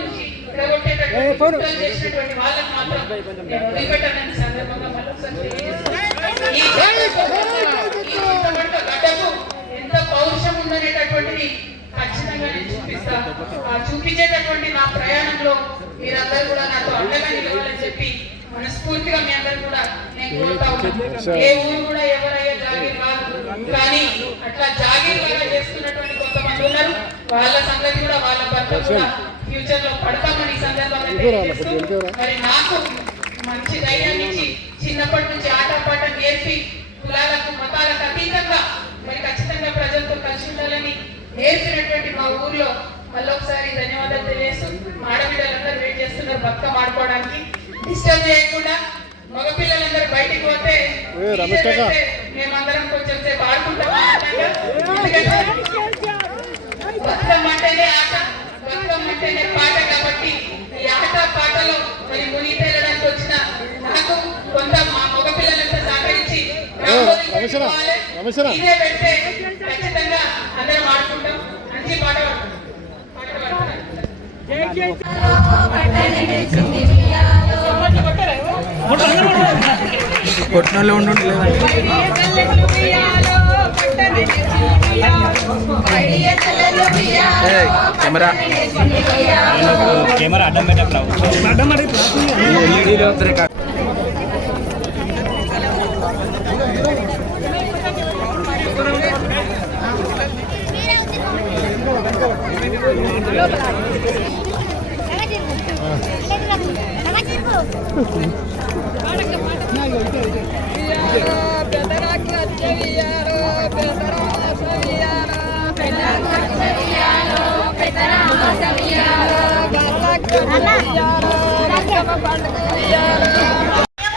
నుంచి విడగొట్టేటటువంటి కుట్రలు చేసినటువంటి వాళ్ళకి మాత్రం నేను వదిలిపెట్టానని సందర్భంగా మళ్ళొకసారి తెలియజేస్తున్నాను. ఈ గడ్డకు ఎంత పౌరుషం ఉందనేటటువంటిది ఖచ్చితంగా నేను చూపిస్తాను. చూపించేటటువంటి నా ప్రయాణంలో మీరందరూ కూడా నాకు అండగా నిలవాలని చెప్పి మనస్ఫూర్తిగా మీ అందరూ కూడా నేను కోరుతా ఉన్నాను. ఏ ఊరు కూడా ఎవరయ్యా జాగీర్ కాదు, కానీ అట్లా జాగీర్ లాగా చేస్తున్నటువంటి కొంతమంది ఉన్నారు. వాళ్ళ సంగతి కూడా వాళ్ళ భర్త కూడా ఫ్యూచర్ లో పడతామని ఈ సందర్భంగా తెలియజేస్తూ, మరి నాకు మంచి ధైర్యాన్ని ఇచ్చి చిన్నప్పటి నుంచి ఆటపాట నేర్పి కులాలకు మతాలకు అతీతంగా మరి ఖచ్చితంగా ప్రజలతో కలిసి ఉండాలని నేర్పినటువంటి మా ఊర్లో మళ్ళొకసారి ధన్యవాదాలు తెలియజేస్తూ, ఆడపిల్లలందరూ వెయిట్ చేస్తున్నారు బతుకమ్మ ఆడుకోవడానికి. డిస్టర్బ్ చేయకుండా మగపిల్లలందరూ బయటికి పోతే మేమందరం కొంచెం సేపు ఆడుకుంటాం. బతుకమ్మ అంటేనే ఆట, బతుకమ్మ అంటేనే పాట. కాబట్టి ఈ ఆట పాటలో మరి మునిగి తేలడానికి వచ్చిన నాకు కొంత మా మగపిల్లలంతా సహకరించి ఇదే పెడితే ఖచ్చితంగా అందరం ఆడుకుంటాం. మంచి పాట కొట్టినోళ్ళు కెమెరా కెమెరా అడ్డం పెట్టారు. Anak,